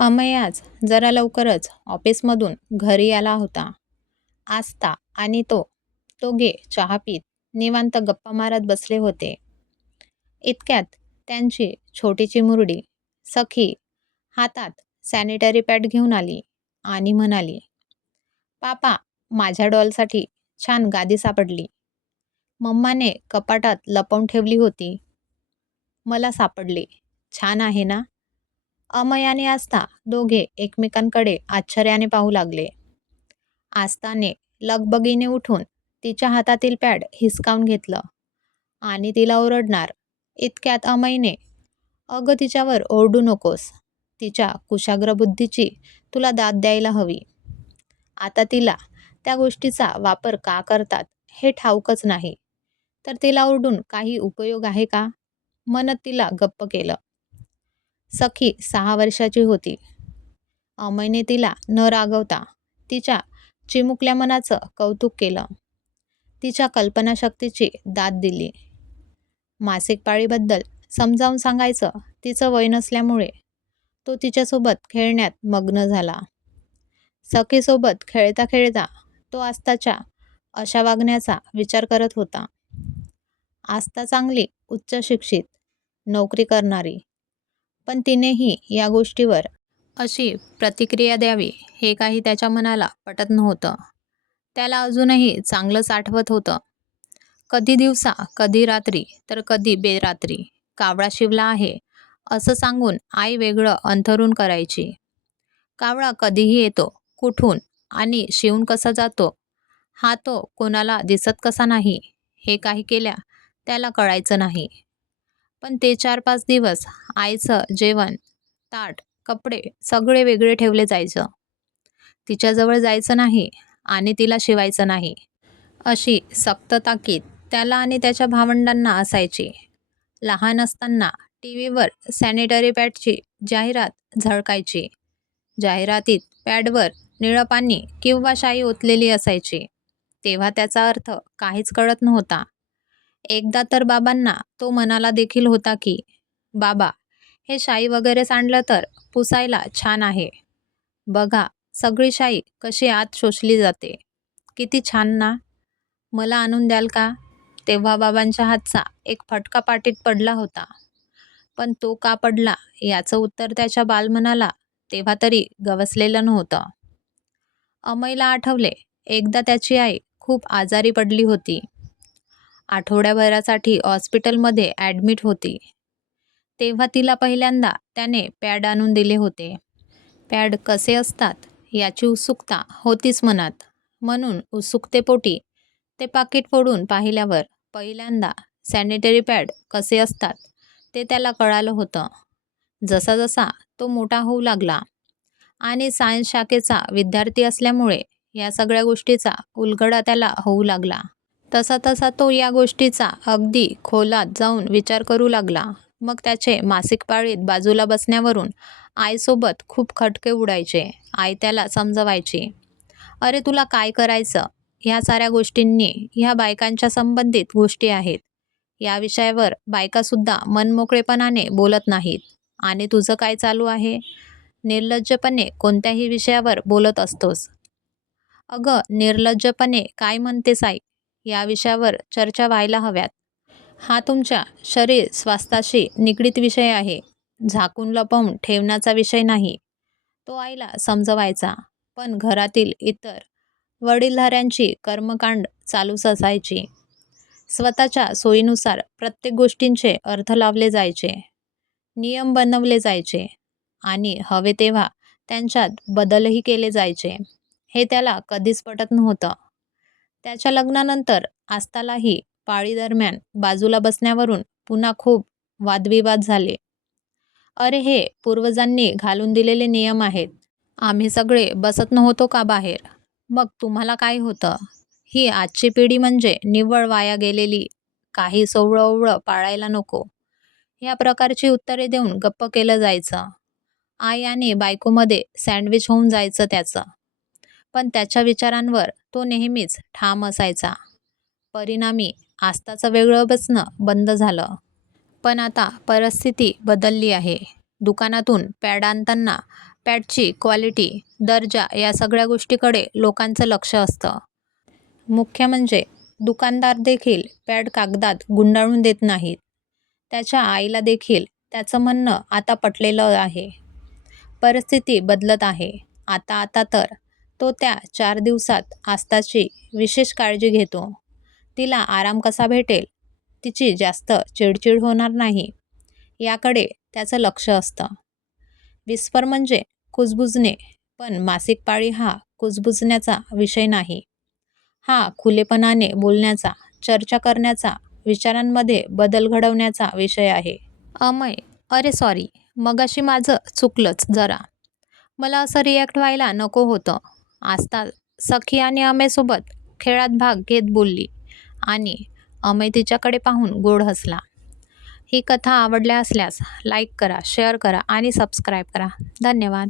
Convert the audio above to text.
अमय आज जरा लवकरच ऑफिसमधून घरी आला होता. आस्था आणि तो दोघे चहा पीत निवांत गप्पा मारत बसले होते. इतक्यात त्यांची छोटीची मुरडी सखी हातात सॅनिटरी पॅड घेऊन आली आणि म्हणाली, "पापा, माझ्या डॉलसाठी छान गादी सापडली. मम्माने कपाटात लपवून ठेवली होती. मला सापडली. छान आहे ना?" अमय आणि आस्था दोघे एकमेकांकडे आश्चर्याने पाहू लागले. आस्थाने लगबगीने उठून तिच्या हातातील पॅड हिसकावून घेतलं आणि तिला ओरडणार इतक्यात अमयने, "अगं, तिच्यावर ओरडू नकोस. तिच्या कुशाग्र बुद्धीची तुला दाद द्यायला हवी. आता तिला त्या गोष्टीचा वापर का करतात हे ठाऊकच नाही, तर तिला ओरडून काही उपयोग आहे का?" म्हणत तिला गप्प केलं. सखी 6 वर्षाची होती. अमयने तिला न रागवता तिच्या चिमुकल्या मनाचं कौतुक केलं. तिच्या कल्पनाशक्तीची दाद दिली. मासिक पाळीबद्दल समजावून सांगायचं तिचं वय नसल्यामुळे तो तिच्यासोबत खेळण्यात मग्न झाला. सखीसोबत खेळता खेळता तो आस्थाच्या अशा वागण्याचा विचार करत होता. आस्था चांगली उच्च शिक्षित, नोकरी करणारी, पण तिनेही या गोष्टीवर अशी प्रतिक्रिया द्यावी हे काही त्याच्या मनाला पटत नव्हतं. त्याला अजूनही चांगलंच आठवत होतं. कधी दिवसा, कधी रात्री, तर कधी बेरात्री कावळा शिवला आहे असं सांगून आई वेगळं अंथरूण करायची. कावळा कधीही येतो, कुठून आणि शिवून कसा जातो, हा तो कोणाला दिसत कसा नाही, हे काही केल्या त्याला कळायचं नाही. पण ते 4-5 दिवस आईचं जेवण, ताट, कपडे सगळे वेगळे ठेवले जायचं. तिच्याजवळ जायचं नाही आणि तिला शिवायचं नाही, अशी सक्त ताकीद त्याला आणि त्याच्या भावंडांना असायची. लहान असताना टीव्हीवर सॅनिटरी पॅडची जाहिरात झळकायची. जाहिरातीत पॅडवर निळं पाणी किंवा शाई ओतलेली असायची. तेव्हा त्याचा अर्थ काहीच कळत नव्हता. एकदा तर बाबांना तो म्हणाला देखील होता की, "बाबा, हे शाई वगैरे सांडलं तर पुसायला छान आहे. बघा, सगळी शाई कशी आत शोषली जाते. किती छान ना? मला आणून द्याल का?" तेव्हा बाबांच्या हातचा एक फटका पाटीत पडला होता. पण तो का पडला याचं उत्तर त्याच्या बालमनाला तेव्हा तरी गवसलेलं नव्हतं. अमयला आठवले, एकदा त्याची आई खूप आजारी पडली होती. आठवड्याभरासाठी हॉस्पिटलमध्ये ॲडमिट होती. तेव्हा तिला पहिल्यांदा त्याने पॅड आणून दिले होते. पॅड कसे असतात याची उत्सुकता होतीच मनात. म्हणून उत्सुकतेपोटी ते पाकीट फोडून पाहिल्यावर पहिल्यांदा सॅनिटरी पॅड कसे असतात ते त्याला कळालं होतं. जसा जसा तो मोठा होऊ लागला आणि सायन्स शाखेचा विद्यार्थी असल्यामुळे या सगळ्या गोष्टीचा उलगडा त्याला होऊ लागला. तसा तसा तो या गोष्टीचा अगदी खोलात जाऊन विचार करू लागला. मग त्याचे मासिक पाळीत बाजूला बसण्यावरून आईसोबत खूप खटके उडायचे. आई त्याला समजवायची, "अरे, तुला काय करायचं? ह्या साऱ्या गोष्टींनी ह्या बायकांच्या संबंधित गोष्टी आहेत. या विषयावर बायकासुद्धा मनमोकळेपणाने बोलत नाहीत. आणि तुझं काय चालू आहे? निर्लज्जपणे कोणत्याही विषयावर बोलत असतोस." "अगं, निर्लज्जपणे काय म्हणतेस आई? या विषयावर चर्चा व्हायला हव्यात. हा तुमच्या शरीर स्वास्थ्याशी निगडीत विषय आहे. झाकून लपवून ठेवण्याचा विषय नाही." तो आईला समजवायचा. पण घरातील इतर वडीलधाऱ्यांची कर्मकांड चालूच असायची. स्वतःच्या सोयीनुसार प्रत्येक गोष्टींचे अर्थ लावले जायचे, नियम बनवले जायचे आणि हवे तेव्हा त्यांच्यात बदलही केले जायचे. हे त्याला कधीच पटत नव्हतं. त्याच्या लग्नानंतर आस्थालाही पाळीदरम्यान बाजूला बसण्यावरून पुन्हा खूप वादविवाद झाले. "अरे, हे पूर्वजांनी घालून दिलेले नियम आहेत. आम्ही सगळे बसत नव्हतो का बाहेर? मग तुम्हाला काय होतं? ही आजची पिढी म्हणजे निव्वळ वाया गेलेली. काही सोवळं-ओवळं पाळायला नको." या प्रकारची उत्तरे देऊन गप्प केलं जायचं. आई आणि बायकोमध्ये सँडविच होऊन जायचं त्याचं. पण त्याच्या विचारांवर तो नेहमीच ठाम असायचा. परिणामी आस्थाचं वेगळं बसणं बंद झालं. पण आता परिस्थिती बदलली आहे. दुकानातून पॅड आणताना पॅडची क्वालिटी, दर्जा या सगळ्या गोष्टीकडे लोकांचं लक्ष असतं. मुख्य म्हणजे दुकानदार देखील पॅड कागदात गुंडाळून देत नाहीत. त्याच्या आईला देखील त्याचं म्हणणं आता पटलेलं आहे. परिस्थिती बदलत आहे. आता तर तो त्या 4 दिवसात आस्थाची विशेष काळजी घेतो. तिला आराम कसा भेटेल, तिची जास्त चिडचिड होणार नाही, याकडे त्याचं लक्ष असतं. विस्पर म्हणजे कुजबुजणे, पण मासिक पाळी हा कुजबुजण्याचा विषय नाही. हा खुलेपणाने बोलण्याचा, चर्चा करण्याचा, विचारांमध्ये बदल घडवण्याचा विषय आहे. अमय, अरे सॉरी, मगाशी माझं चुकलंच जरा. मला असं रिॲक्ट व्हायला नको होतं. आस्था सखी आणि अमयसोबत खेळात भाग घेत बोलली आणि अमय तिच्याकडे पाहून गोड हसला. ही कथा आवडल्या असल्यास लाईक करा, शेअर करा आणि सबस्क्राईब करा. धन्यवाद.